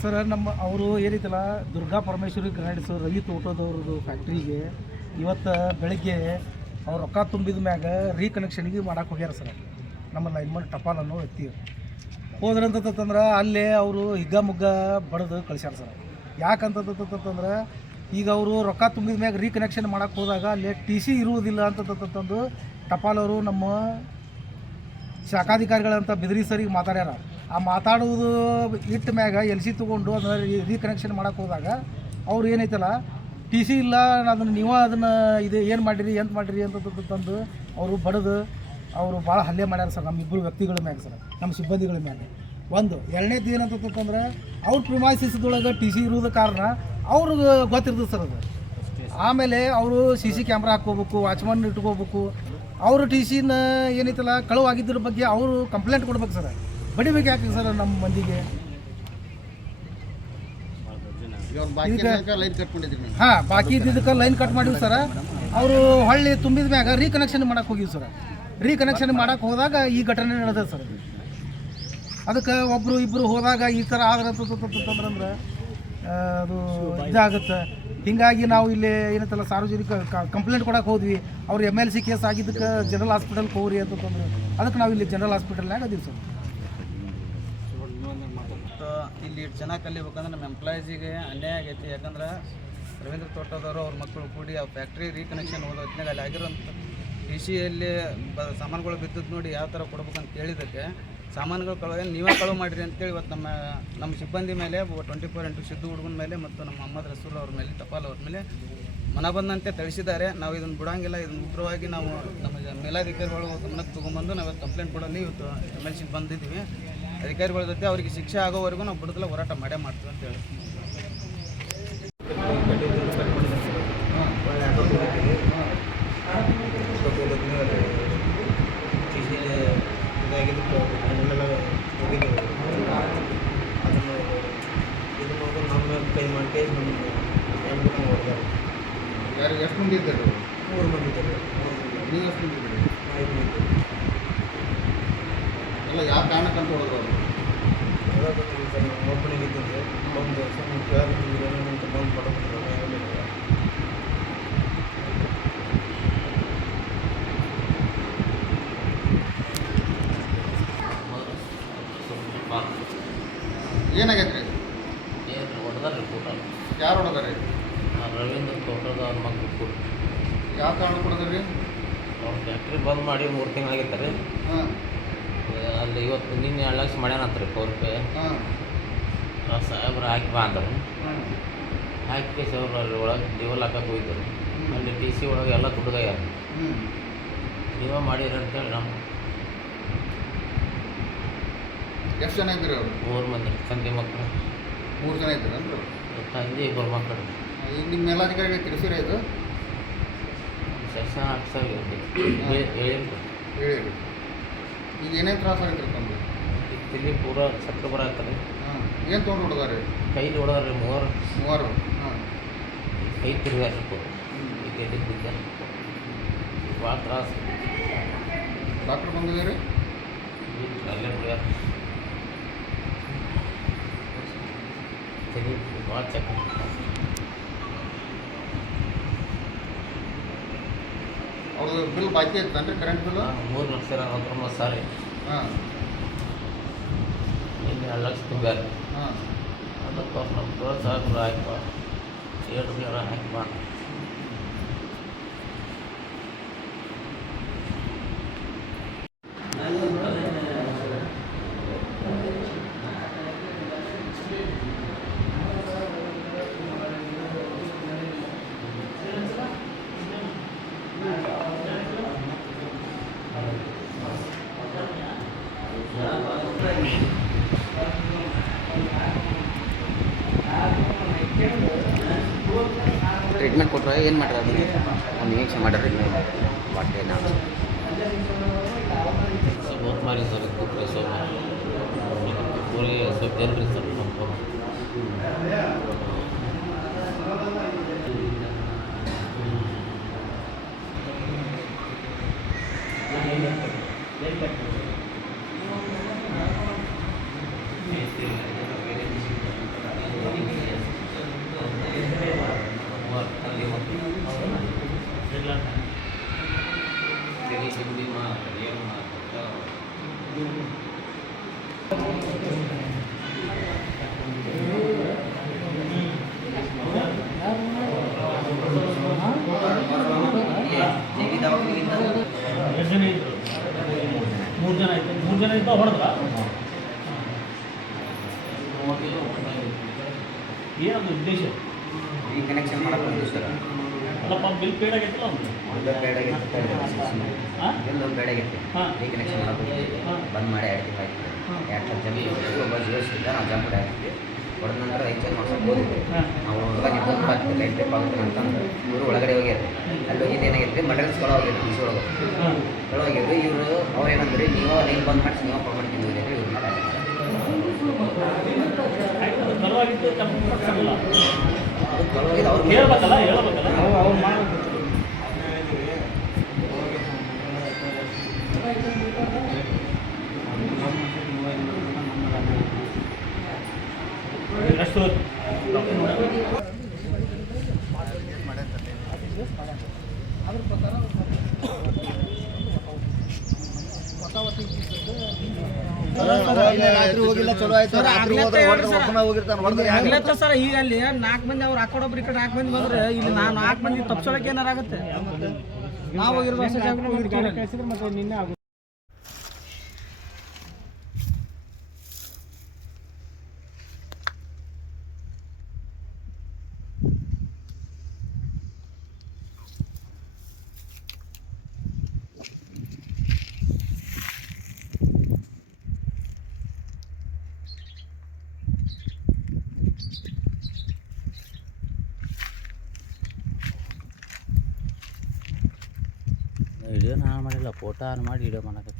Sir ನಮ್ಮ ಅವರು ಏನೈತಲ್ಲ ದುರ್ಗಾ ಪರಮೇಶ್ವರಿ ಗ್ರ್ಯಾಂಡ್ಸ್ ರವಿ ತೋಟದವ್ರದ್ದು ಫ್ಯಾಕ್ಟ್ರಿಗೆ ಇವತ್ತು ಬೆಳಗ್ಗೆ ಅವ್ರು ರೊಕ್ಕ ತುಂಬಿದ ಮ್ಯಾಗ ರೀಕನೆಕ್ಷನ್ಗೆ ಮಾಡಕ್ಕೆ ಹೋಗ್ಯಾರ ಸರ್. ನಮ್ಮ ಲೈನ್ಮನ್ ಟಪಾಲ್ ಅನ್ನೋ ವ್ಯಕ್ತಿ ಹೋದ್ರಂತಂದ್ರೆ ಅಲ್ಲೇ ಅವರು ಹಿಗ್ಗಮುಗ್ಗ ಬಡ್ದು ಕಳಿಸ್ಯಾರ ಸರ್. ಯಾಕಂತಂದ್ರೆ ಈಗ ಅವರು ರೊಕ್ಕ ತುಂಬಿದ ಮ್ಯಾಗ ರೀಕನೆಕ್ಷನ್ ಮಾಡಕ್ಕೆ ಹೋದಾಗ ಅಲ್ಲೇ TC ಇರುವುದಿಲ್ಲ ಅಂತಂದು ಟಪಾಲ್ ಅವರು ನಮ್ಮ ಶಾಖಾಧಿಕಾರಿಗಳಂತ ಬಿದ್ರಿ ಸರಿಗೆ ಮಾತಾಡ್ಯಾರ. ಆ ಮಾತಾಡೋದು ಇಟ್ಟ ಮ್ಯಾಗ LC ತೊಗೊಂಡು ಅದನ್ನು ರೀಕನೆಕ್ಷನ್ ಮಾಡಕ್ಕೆ ಹೋದಾಗ ಅವ್ರು ಏನೈತಲ್ಲ TC ಇಲ್ಲ, ಅದನ್ನು ನೀವು ಅದನ್ನು ಇದು ಏನು ಮಾಡಿರಿ ಎಂತ ಮಾಡಿರಿ ಅಂತಂದು ಅವರು ಬಡ್ದು ಅವರು ಭಾಳ ಹಲ್ಲೆ ಮಾಡ್ಯಾರ ಸರ್ ನಮ್ಮಿಬ್ಬರು ವ್ಯಕ್ತಿಗಳ ಮ್ಯಾಗ ಸರ್, ನಮ್ಮ ಸಿಬ್ಬಂದಿಗಳ ಮ್ಯಾಗ. ಒಂದು ಎರಡನೇದು ಏನಂತಂದ್ರೆ ಅವ್ರ ಪ್ರಿಮೈಸಿಸ್ದೊಳಗೆ TC ಇರೋದ ಕಾರಣ ಅವ್ರಿಗೆ ಗೊತ್ತಿರ್ತದೆ ಸರ್ ಅದು. ಆಮೇಲೆ ಅವರು CC ಕ್ಯಾಮ್ರಾ ಹಾಕ್ಕೋಬೇಕು, ವಾಚ್ಮನ್ ಇಟ್ಕೋಬೇಕು. ಅವರು TCನ ಏನೈತಲ್ಲ ಕಳುವಾಗಿದ್ರ ಬಗ್ಗೆ ಅವರು ಕಂಪ್ಲೇಂಟ್ ಕೊಡ್ಬೇಕು ಸರ್. ಬಡಿಬೇಕು ಯಾಕೆ ಸರ್ ನಮ್ಮ ಮಂದಿಗೆ? ಹಾಂ, ಬಾಕಿ ಇದ್ದಿದ್ದಕ್ಕೆ ಲೈನ್ ಕಟ್ ಮಾಡಿವಿ ಸರ್. ಅವರು ಹೊಳ್ಳಿ ತುಂಬಿದ ಮ್ಯಾಗ ರೀಕನೆಕ್ಷನ್ ಮಾಡಕ್ಕೆ ಹೋಗಿವಿ ಸರ್. ರೀಕನೆಕ್ಷನ್ ಮಾಡಕ್ಕೆ ಹೋದಾಗ ಈ ಘಟನೆ ನಡೆದ ಸರ್. ಅದಕ್ಕೆ ಒಬ್ಬರು ಇಬ್ಬರು ಹೋದಾಗ ಈ ಥರ ಆದ್ರೆ ಅದು ಇದಾಗುತ್ತೆ. ಹೀಗಾಗಿ ನಾವು ಇಲ್ಲಿ ಏನಂತಲ್ಲ ಸಾರ್ವಜನಿಕ ಕಂಪ್ಲೇಂಟ್ ಕೊಡಕ್ಕೆ ಹೋದ್ವಿ. ಅವ್ರು MLC ಕೇಸ್ ಆಗಿದ್ದಕ್ಕೆ ಜನರಲ್ ಹಾಸ್ಪಿಟಲ್ಗೆ ಹೋಗ್ರಿ ಅಂತಂದ್ರೆ ಅದಕ್ಕೆ ನಾವು ಇಲ್ಲಿ ಜನರಲ್ ಹಾಸ್ಪಿಟಲ್ನಾಗ ಅದೀವಿ ಸರ್. ಇಲ್ಲಿ ಚೆನ್ನಾಗಿ ಕಲಿಬೇಕಂದ್ರೆ ನಮ್ಮ ಎಂಪ್ಲಾಯೀಸಿಗೆ ಅನ್ಯಾಯ ಆಗೈತಿ. ಯಾಕಂದ್ರೆ ರವೀಂದ್ರ ತೋಟದವರು ಅವ್ರ ಮಕ್ಕಳು ಕೂಡಿ ಆ ಫ್ಯಾಕ್ಟ್ರಿ ರೀಕನೆಕ್ಷನ್ ಹೋದ ಹೊತ್ತಿನಾಗ ಅಲ್ಲಿ ಆಗಿರೋಂಥ TCಯಲ್ಲಿ ಸಾಮಾನುಗಳು ಬಿದ್ದದ್ದು ನೋಡಿ ಯಾವ ಥರ ಕೊಡ್ಬೇಕಂತ ಕೇಳಿದ್ದಕ್ಕೆ ಸಾಮಾನುಗಳು ಕಳುವ ನೀವೇ ಕಳುವು ಮಾಡಿರಿ ಅಂತೇಳಿ ಇವತ್ತು ನಮ್ಮ ಸಿಬ್ಬಂದಿ ಮೇಲೆ 24/7 ಸಿದ್ದು ಹುಡುಗನ ಮೇಲೆ ಮತ್ತು ನಮ್ಮ ಮೊಹಮ್ಮದ್ ರಸೂಲ್ ಅವ್ರ ಮೇಲೆ ಟಪಾಲ್ ಅವ್ರ ಮೇಲೆ ಮನಬಂದಂತೆ ತಿಳಿಸಿದ್ದಾರೆ. ನಾವು ಇದನ್ನು ಬಿಡೋಂಗಿಲ್ಲ. ಇದನ್ನು ಉಗ್ರವಾಗಿ ನಾವು ನಮ್ಮ ಮೇಲಾಧಿಕಾರಿಗಳು ಗಮನಕ್ಕೆ ತೊಗೊಂಬಂದು ನಾವು ಕಂಪ್ಲೇಂಟ್ ಕೊಡೋಲ್ಲಿ ಇವತ್ತು MLC ಬಂದಿದ್ದೀವಿ. ಅಧಿಕಾರಿಗಳ ಜೊತೆ ಅವರಿಗೆ ಶಿಕ್ಷೆ ಆಗೋವರೆಗೂ ನಾವು ಬಿಡುದಲ್ಲ ಹೋರಾಟ ಮಾಡೇ ಮಾಡ್ತೀವಿ ಅಂತೇಳಿ. ಕೈ ಮಾಡಿ ಯಾರು ಎಷ್ಟು ಮಂದಿ ಇದ್ದಾರೆ? 3 ಮಂದಿ ಇದ್ದಾರೆ. ನೀವು ಎಷ್ಟು ಮಂದಿ ಇದ್ದೀರಿ? 5 ಮಂದಿ. ಎಲ್ಲ ಯಾವ ಕಾರಣಕ್ಕಂತ ಹೊಡೆದ್ರು ಅವರು? ಒಬ್ಬನಿಗೆ ಇದ್ದರೆ ಒಂದು ಏನಂತ ಬಂದು ಪಡ್ಕೊಂಡು ಏನಾಗೈತೆ ರೀ? ಏನು ಹೊಡೆದಾರ್ರಿ ಕೂಟಲ್. ಯಾರು ಹೊಡೆದಾರೆ? ರವೀಂದ್ರ ತೋಟದ ಅವ್ರ ಮಕ್ಕಳು ಕೂಡ. ಯಾವ ಕಾರಣ ಕೊಡೋದ್ರಿ? ಅವ್ರ ಫ್ಯಾಕ್ಟ್ರಿ ಬಂದ್ ಮಾಡಿ 3 ತಿಂಗಳಾಗಿತ್ತು ರೀ. ಹಾಂ, ಅಲ್ಲಿ ಇವತ್ತು ನಿನ್ನೆ 2 ಲಕ್ಷ ಮಾಡ್ಯಾನಂತ ರೀ ₹4. ಹಾಂ, ಸಾಹೇಬ್ರು ಹಾಕಿ ಬಾ ಅಂದರು. ಹಾಂ, ಹಾಕಿ ಅವ್ರು ಅಲ್ಲಿ ಒಳಗೆ ಡಿವಲ್ ಹಾಕಕ್ಕೆ ಹೋಗಿದ್ದರು. ಅಲ್ಲಿ TC ಒಳಗೆ ಎಲ್ಲ ದುಡ್ಡಾಗ್ಯಾರ. ನೀವೇ ಮಾಡಿರಿ ಅಂತೇಳಿ ನಮ್ಮ ಎಷ್ಟು ಜನ ಇದ್ದೀರಿ ಅವರು? 3 ಮಂದಿ ತಂದೆ ಮಕ್ಕಳು. 3 ಜನ ಇದ್ದೀರಿ ಅಂದ್ರೆ ತಂದೆ 2 ಮಕ್ಕಳು. ಈಗ ನಿಮ್ಮ ಮೇಲಾಧಿಕಾರಿಗೆ ತಿಳಿಸಿರ ಇದು? ಸೆಕ್ಷನ್ 8,000 ಹೇಳಿದ್ರು. ಹೇಳಿರಿ. ಈಗ ಏನೇನು ತ್ರಾಸ ಆಗೈತೆ ರೀ ತಮ್ಮದು? ಇಲ್ಲಿ ಪೂರ ಸತ್ತು ಬರತ್ತರಿ. ಹಾಂ, ಏನು ತೊಗೊಂಡು ಹೊಡೆದಾರೆ? ಕೈಲಿ ಹೊಡೆದಾರ್ರಿ 3. ಹಾಂ, ಕೈ ತಿರುಗಾರಿ ಪೂರ. ಈಗ ಎಲ್ಲಿದ್ದ ಭಾಳ ತ್ರಾಸ. ಡಾಕ್ಟ್ರ್ ಬಂದಿದ್ದೀರಿ? ಅಲ್ಲೇ ಬಿಡ್ಯಾರ. ತಲೆ ಭಾಳ ಚೆಕ್. ಅವ್ರದ್ದು ಬಿಲ್ ಬಾಕಿ ಐತನ್ರಿ ಕರೆಂಟ್ ಬಿಲ್? 3,49,000. ಹಾಂ, ಇನ್ನು 2 ಲಕ್ಷ ತುಂಬ್ಯಾರ. ಹಾಂ, ಅದಕ್ಕೆ ಅವ್ರು ನಮ್ಮ ಸಾಹೇಬ್ರು ಹಾಕಿ ಬಾ 7,000 ಹಾಕಿ ಬಾ. ಟ್ರೀಟ್ಮೆಂಟ್ ಕೊಟ್ಟರೆ ಏನು ಮಾಡ್ರಿ? ಅದಕ್ಕೆ ಒಂದು ಇಂಜೆಕ್ಷನ್ ಮಾಡ್ರಿ ಹೊಟ್ಟೆ ನಾವು ಸ್ವಲ್ಪ ಮಾಡಿ ಸರ್ ಕೊಟ್ಟರೆ ಸ್ವಲ್ಪ ಊರಿಗೆ ಸ್ವಲ್ಪ ಜಲ್ರಿ ಸರ್ ನಮ್ಮ ಸಿಂಧಿ ಮಾಡ್ತಾರೆ ಏನು ಮಾಡ್ತಾರೆ ಮೂರು ಜನ ಇದ್ದ ಹೊಡೆದ್ರ ಏನದು ಉದ್ದೇಶ ಈ ಕನೆಕ್ಷನ್ ಮಾಡಕ್ಕೆ ಬಂದಿದ್ದು ಸರ್ ಅಲ್ಲಪ್ಪ ಬಿಲ್ ಪೇಡ್ ಆಗೈತಲ್ಲ ಒಂದು ಬೇಡ ಹಾಂ ಎಲ್ಲೋ ಬೇಡ ಆಗೈತೆ ಹಾಂ ರೀಕನೆಕ್ಷನ್ ಮಾಡಕ್ಕೆ ಬಂದ್ ಮಾಡಿ 2 ತಿಂಗಳು ಆಯ್ತು 2 ಜಂಪ್ ಒಬ್ಬ ಜಿಯೋಸಿಂದ ನಾವು ಜಂಪ್ ಆಗಿದ್ವಿ ಹೊಡೆದ ನಂತರ ಎಕ್ಸ್ಚೇಂಜ್ ಮಾಡ್ಸಕ್ಕೆ ಹೋಗಿದ್ವಿ ಹಾಂ ನಾವು ಹುಡುಗ ನಿಂತು ಬರ್ತೀವಿ ಲೈಟ್ ಟ್ರಿಪ್ ಆಗುತ್ತೆ ಅಂತಂದು ಇವರು ಒಳಗಡೆ ಹೋಗ್ಯಾರ ಅಲ್ಲಿ ಹೋಗಿದ್ದು ಏನಾಗಿತ್ತು ಮಟೀರಿಯಲ್ಸ್ ಒಳಗೆ ಬಿಸಿ ಒಳಗೆ ಹಾಂ ಒಳಗೋಗಿದ್ರು ಇವರು ಅವ್ರು ಏನಂದ್ರೆ ನೀವು ಲೈನ್ ಬಂದ್ ಮಾಡಿಸಿ ನೀವು ಅಪ್ಪ ಮಾಡ್ತೀನಿ ಅಂತ ಹೇಳಿ ಇವ್ರು ಆಯ್ತು ಅದು ಪರವಾಗಿತ್ತು ತಪ್ಪಿಲ್ಲ ಅದು ಅವ್ರು ಹೇಳ್ಬೇಕಲ್ಲ ಹೇಳ್ಬೇಕಲ್ಲ ಅವ್ರು ಮಾಡೋದು ಎಷ್ಟು ಅದ್ರ ಪ್ರಕಾರ ರಾತ್ರಿ ಹೋಗಿಲ್ಲ ಚಲೋ ಆಯ್ತು ರಾತ್ರಿ ಹೋದ್ರೆ ಒಬ್ಬನೇ ಹೋಗಿರ್ತಾನೆ ಹೊಡೆದ್ರೆ ಸರ್ ಈಗ ಅಲ್ಲಿ 4 ಮಂದಿ ಅವ್ರು ಆ ಕಡೆ ಒಬ್ರು ಈ ಕಡೆ 4 ಮಂದಿ ಬಂದ್ರೆ ಇಲ್ಲಿ 4 ಮಂದಿ ತಪ್ಸೋಳಕ್ಕೆ ಏನಾರು ಆಗುತ್ತೆ ನಾವು ಹೋಗಿರೋದು ಹೊಸ ಜಾಗದಲ್ಲಿ ಕಳಿಸಿದ್ರೆ ಮತ್ತೆ ನಿನ್ನೆ ಆಗುತ್ತೆ. ವಿಡಿಯೋ ನಾನು ಮಾಡಿಲ್ಲ ಫೋಟೋ ಆನ್ ಮಾಡಿ ವಿಡಿಯೋ ಮಾಡಕತ್ತೀನಿ